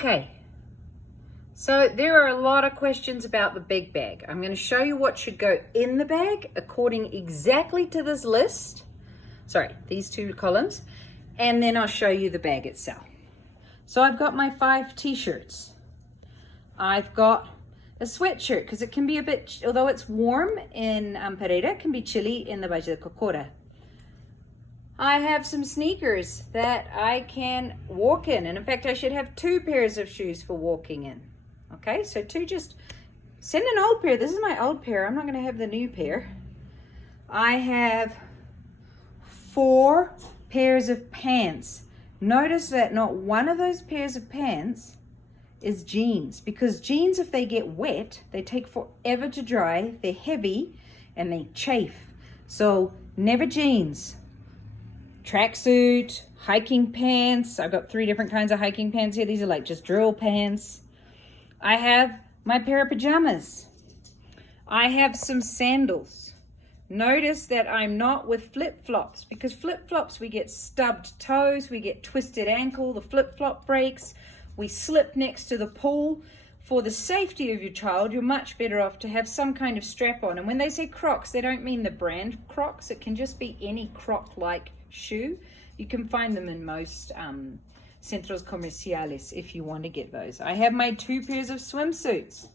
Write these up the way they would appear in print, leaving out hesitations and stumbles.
Okay, so there are a lot of questions about the big bag. I'm going to show you what should go in the bag according exactly to this list. Sorry, these two columns. And then I'll show you the bag itself. So I've got my 5 t-shirts. I've got a sweatshirt because it can be a bit, although it's warm in Pereira, it can be chilly in the Valle de Cocora. I have some sneakers that I can walk in, and in fact I should have 2 pairs of shoes for walking in. Okay, so 2, just send an old pair. This is my old pair. I'm not going to have the new pair. I have 4 pairs of pants. Notice that not one of those pairs of pants is jeans, because jeans, if they get wet, they take forever to dry, they're heavy, and they chafe. So never jeans. Tracksuit, hiking pants. I've got 3 different kinds of hiking pants here. These are like just drill pants. I have my pair of pajamas. I have some sandals. Notice that I'm not with flip-flops, because flip-flops, we get stubbed toes, we get twisted ankle, the flip-flop breaks, we slip next to the pool. For the safety of your child, you're much better off to have some kind of strap on. And when they say Crocs, they don't mean the brand Crocs. It can just be any Croc-like shoe. You can find them in most centros comerciales if you want to get those. I have my 2 pairs of swimsuits.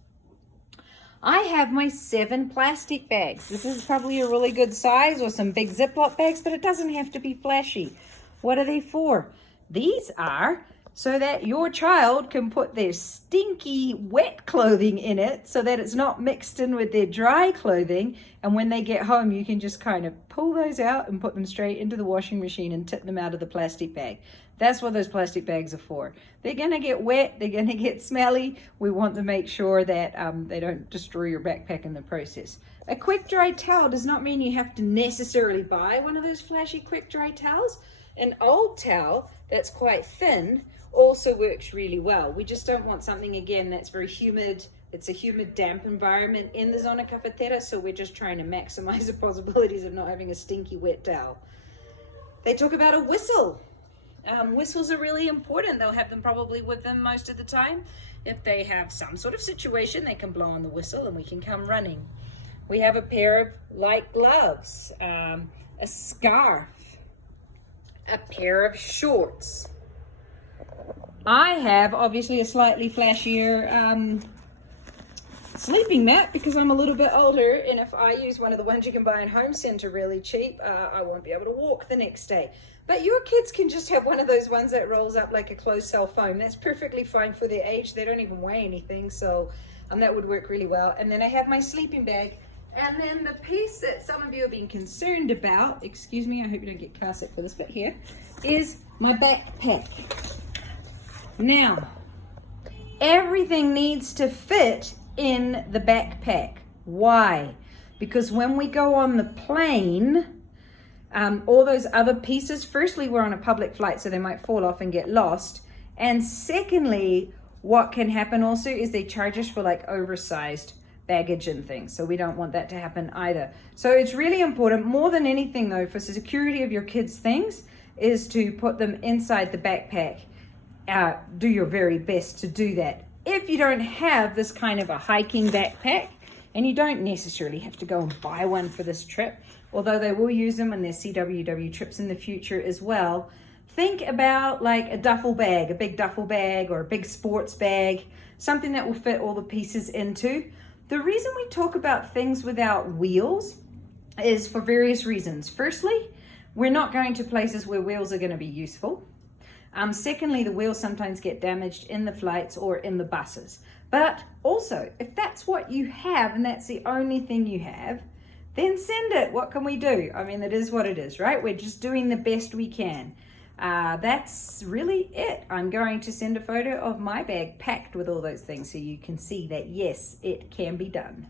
I have my 7 plastic bags. This is probably a really good size, or some big Ziploc bags, but it doesn't have to be flashy. What are they for? These are so that your child can put their stinky wet clothing in it so that it's not mixed in with their dry clothing, and when they get home you can just kind of pull those out and put them straight into the washing machine and tip them out of the plastic bag. That's what those plastic bags are for. They're going to get wet, they're going to get smelly. We want to make sure that they don't destroy your backpack in the process. A quick dry towel does not mean you have to necessarily buy one of those flashy quick dry towels. An old towel that's quite thin also works really well. We just don't want something, again, that's very humid. It's a humid, damp environment in the zona cafetera, so we're just trying to maximize the possibilities of not having a stinky wet towel. They talk about a whistle. Whistles are really important. They'll have them probably with them most of the time. If they have some sort of situation, they can blow on the whistle and we can come running. We have a pair of light gloves, a scarf, a pair of shorts. I have obviously a slightly flashier sleeping mat because I'm a little bit older, and if I use one of the ones you can buy in Home Center really cheap, I won't be able to walk the next day. But your kids can just have one of those ones that rolls up like a closed cell phone. That's perfectly fine for their age. They don't even weigh anything, so that would work really well. And then I have my sleeping bag. And then the piece that some of you have been concerned about, excuse me, I hope you don't get car sick for this bit here, is my backpack. Now, everything needs to fit in the backpack. Why? Because when we go on the plane, all those other pieces, firstly, we're on a public flight, so they might fall off and get lost. And secondly, what can happen also is they charge us for like oversized baggage and things. So we don't want that to happen either. So it's really important, more than anything though, for the security of your kids' things, is to put them inside the backpack. Do your very best to do that. If you don't have this kind of a hiking backpack, and you don't necessarily have to go and buy one for this trip, although they will use them in their CWW trips in the future as well, think about like a duffel bag, a big duffel bag or a big sports bag, something that will fit all the pieces into. The reason we talk about things without wheels is for various reasons. Firstly, we're not going to places where wheels are going to be useful. Secondly, the wheels sometimes get damaged in the flights or in the buses. But also, if that's what you have and that's the only thing you have, then send it. What can we do? I mean, it is what it is, right? We're just doing the best we can. That's really it. I'm going to send a photo of my bag packed with all those things so you can see that, yes, it can be done.